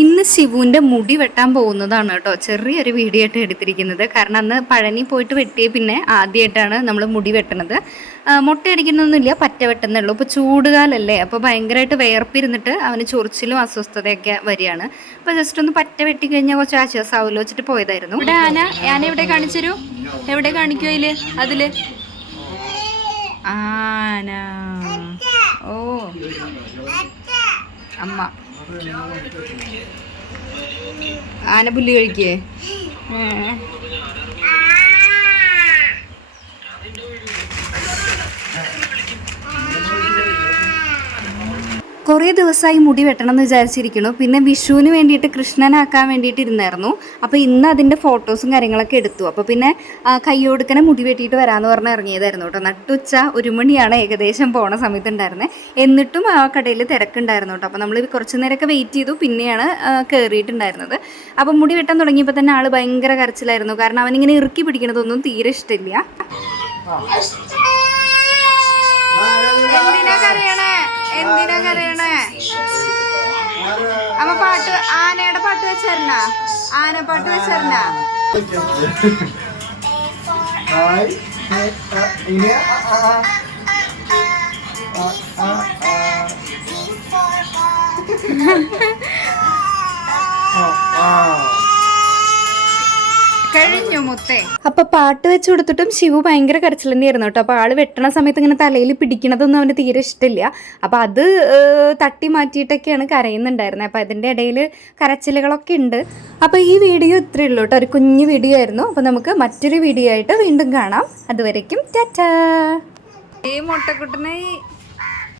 ഇന്ന് ശിവുവിൻ്റെ മുടി വെട്ടാൻ പോകുന്നതാണ് കേട്ടോ. ചെറിയൊരു വീഡിയോ ആയിട്ട് എടുത്തിരിക്കുന്നത്. കാരണം അന്ന് പഴനി പോയിട്ട് വെട്ടിയ പിന്നെ ആദ്യമായിട്ടാണ് നമ്മൾ മുടി വെട്ടണത്. മുട്ടയടിക്കുന്നൊന്നുമില്ല, പറ്റ വെട്ടുന്നുള്ളൂ. ഇപ്പോൾ ചൂടുകാലല്ലേ, അപ്പോൾ ഭയങ്കരമായിട്ട് വിയർപ്പിരുന്നിട്ട് അവന് ചൊറിച്ചിലും അസ്വസ്ഥതയൊക്കെ വരികയാണ്. അപ്പോൾ ജസ്റ്റ് ഒന്ന് പറ്റ വെട്ടി കഴിഞ്ഞാൽ കുറച്ച് ആശ്വാസമാവുമല്ലോ വെച്ചിട്ട് പോയതായിരുന്നു. ഇവിടെ ആന എവിടെ കാണിച്ചു, എവിടെ കാണിക്കോ അതില് ആന. ഓ അമ്മ ആന പുല്ല് കഴിക്കേ? കുറേ ദിവസമായി മുടി വെട്ടണം എന്ന് വിചാരിച്ചിരിക്കുന്നു. പിന്നെ വിഷുവിന് വേണ്ടിയിട്ട് കൃഷ്ണനാക്കാൻ വേണ്ടിയിട്ട് ഇരുന്നായിരുന്നു. അപ്പോൾ ഇന്ന് അതിൻ്റെ ഫോട്ടോസും കാര്യങ്ങളൊക്കെ എടുത്തു. അപ്പോൾ പിന്നെ കയ്യോടുക്കനെ മുടി വെട്ടിയിട്ട് വരാമെന്ന് പറഞ്ഞ് ഇറങ്ങിയതായിരുന്നു കേട്ടോ. നട്ടുച്ച 1 മണിയാണ് ഏകദേശം പോണ സമയത്ത് ഉണ്ടായിരുന്നത്. എന്നിട്ടും ആ കടയിൽ തിരക്കുണ്ടായിരുന്നു കേട്ടോ. അപ്പോൾ നമ്മൾ കുറച്ച് നേരമൊക്കെ വെയിറ്റ് ചെയ്തു, പിന്നെയാണ് കയറിയിട്ടുണ്ടായിരുന്നത്. അപ്പോൾ മുടി വെട്ടാൻ തുടങ്ങിയപ്പോൾ തന്നെ ആൾ ഭയങ്കര കരച്ചിലായിരുന്നു. കാരണം അവനിങ്ങനെ ഇറുക്കി പിടിക്കണതൊന്നും തീരെ ഇഷ്ടമില്ല. എന്തിനാ കരയണേ? അമ്മ പാട്ട്, ആനയുടെ പാട്ട് വെച്ചരണ, ആന പാട്ട് വെച്ചരണ. കഴിഞ്ഞു മുത്തേ. അപ്പൊ പാട്ട് വെച്ച് കൊടുത്തിട്ടും ശിവു ഭയങ്കര കരച്ചിൽ തന്നെയായിരുന്നു കേട്ടോ. അപ്പൊ ആള് വെട്ടണ സമയത്ത് ഇങ്ങനെ തലയിൽ പിടിക്കണതൊന്നും അവന് തീരെ ഇഷ്ടമില്ല. അപ്പൊ അത് തട്ടി മാറ്റിയിട്ടൊക്കെയാണ് കരയുന്നുണ്ടായിരുന്നത്. അപ്പൊ അതിന്റെ ഇടയിൽ കരച്ചിലുകളൊക്കെ ഉണ്ട്. അപ്പൊ ഈ വീഡിയോ ഇത്രയേ ഉള്ളൂ കേട്ടോ, ഒരു കുഞ്ഞു വീഡിയോ ആയിരുന്നു. അപ്പൊ നമുക്ക് മറ്റൊരു വീഡിയോ ആയിട്ട് വീണ്ടും കാണാം. അതുവരയ്ക്കും ടാറ്റാ. ഈ മുട്ടക്കുട്ടനെ